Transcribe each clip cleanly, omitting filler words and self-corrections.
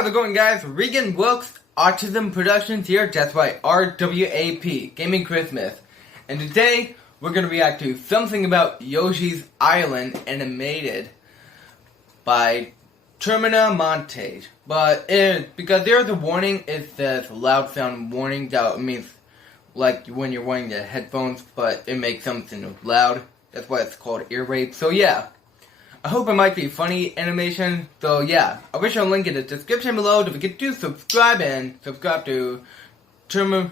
How's it going, guys? Regan Wilks, Autism Productions here, that's right, RWAP, Gaming Christmas. And today, we're going to react to something about Yoshi's Island animated by Termina Montage. But because there's a warning, it says loud sound warning. That means like when you're wearing the headphones, but it makes something loud. That's why it's called ear rape. So yeah, I hope it might be funny animation. So yeah, I'll put a link in the description below. Don't forget to subscribe and subscribe to Termina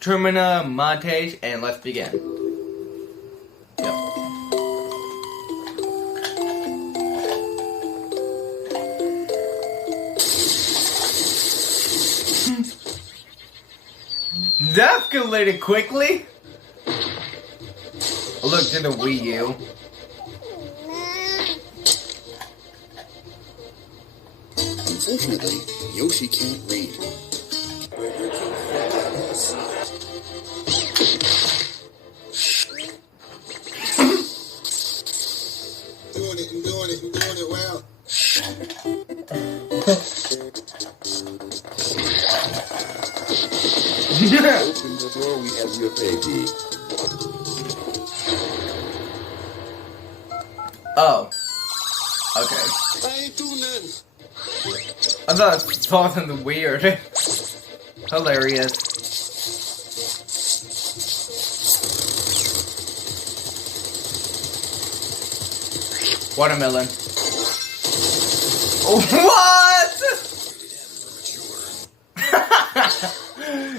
Montage, and let's begin. Yep. That escalated quickly. Look to the Wii U. Unfortunately, Yoshi can't read. Doing it well. Open the door, we have your baby. Oh. Okay. I ain't doing nothing. I thought I saw something weird. Hilarious. Watermelon. What?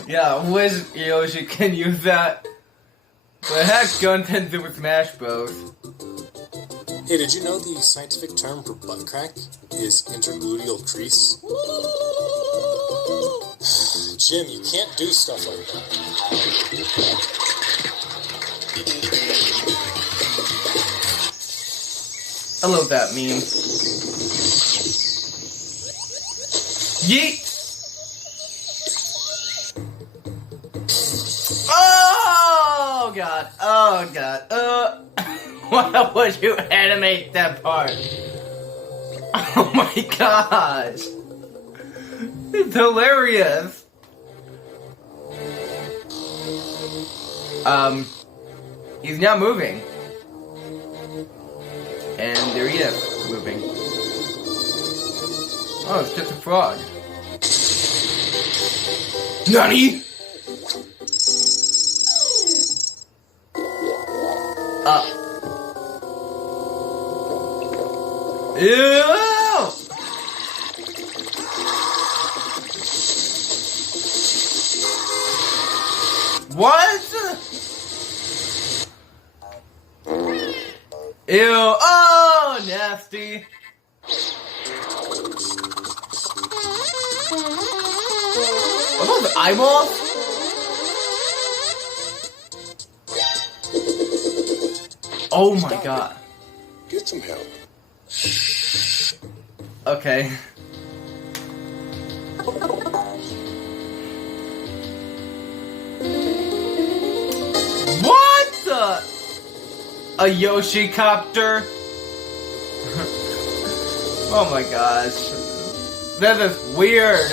Yeah, whiz Yoshi can use that. The heck, content Super Smash Bros. Hey, did you know the scientific term for butt crack is intergluteal crease? Jim, you can't do stuff like that. I love that meme. Yeet! Oh god, oh god, why would you animate that part? Oh my gosh! It's hilarious! He's not moving. And there he is, moving. Oh, it's just a frog. NANI?! Ew! What? Ew! Oh, nasty! What are those eyeballs? Oh my god! Get some help. Okay. What the? A Yoshi copter? Oh my gosh. That is weird.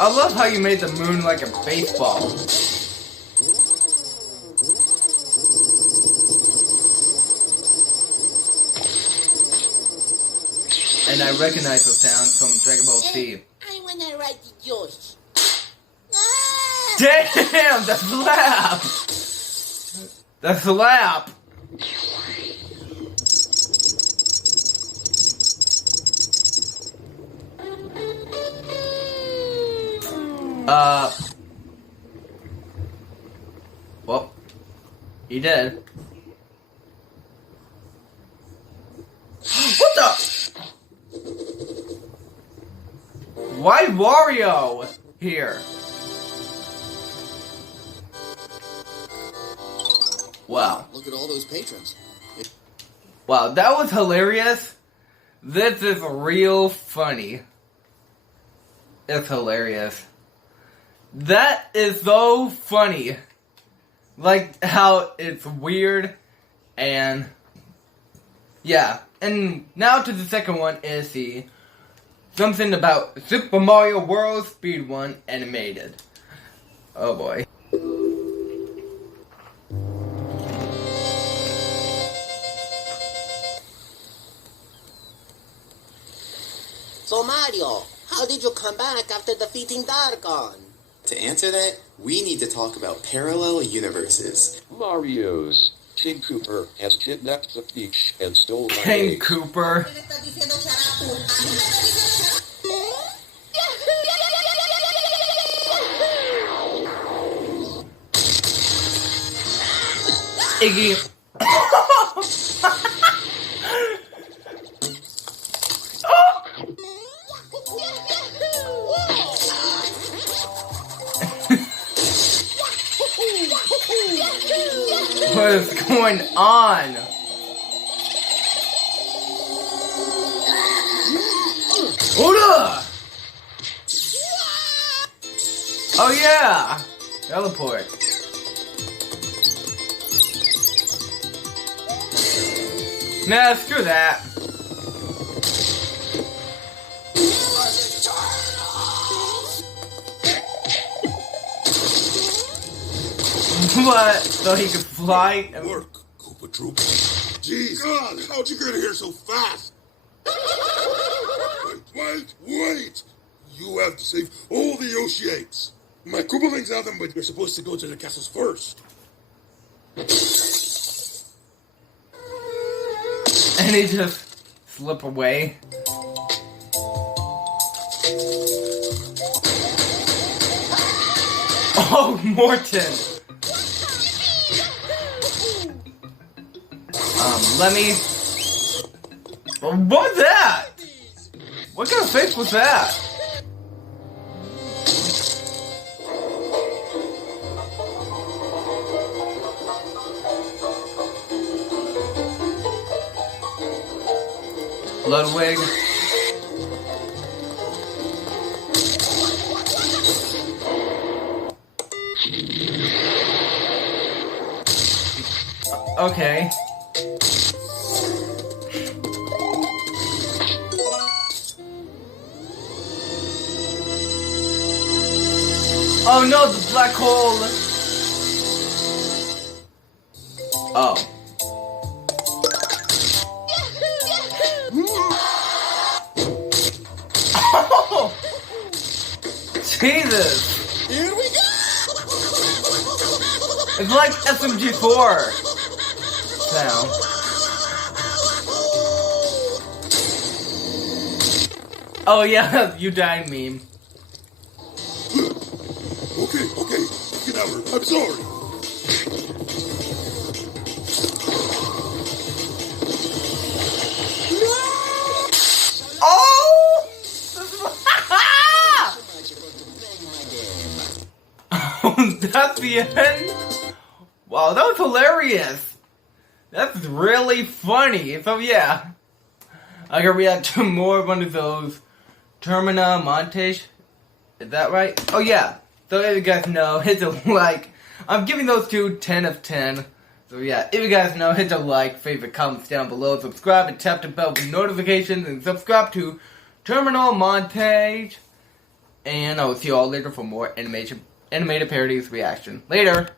I love how you made the moon like a baseball. And I recognize the sound from Dragon Ball Z. I wanna ride the Yoshi. Damn, the slap! The slap! Well, he did. What the? Why Wario here? Wow. Look at all those patrons. Wow, that was hilarious. This is real funny. It's hilarious. That is so funny. Like how it's weird and yeah. And now to the second one is the something about Super Mario World Speed 1 animated. Oh boy. So Mario, how did you come back after defeating Dargon? To answer that, we need to talk about parallel universes. Mario's. King Cooper has kidnapped the peach and stole my King eggs. Cooper. Iggy. What is going on? Oda! Oh yeah! Teleport. Nah, screw that. What? So he could fly? Work, Koopa Troop. Jeez, God, how'd you get here so fast? Wait! You have to save all the YOSHI'S. My Koopalings have them, but you're supposed to go to the castles first. And he just slip away. Oh, Morton! Let me... What was that? What kind of face was that? Ludwig. Okay. Oh no, the black hole! Oh. Oh! Jesus! Here we go! It's like SMG4 sound. Oh yeah, you died meme. Okay, get out of here. I'm sorry. Oh! That's the end? Wow, that was hilarious. That's really funny. So yeah, I can react to more one of those Termina montage. Is that right? Oh yeah. So if you guys know, hit the like. I'm giving those two 10 of 10. So yeah, if you guys know, hit the like, favorite, comments down below, subscribe, and tap the bell for notifications, and subscribe to Terminal Montage. And I will see you all later for more animated parodies reaction. Later!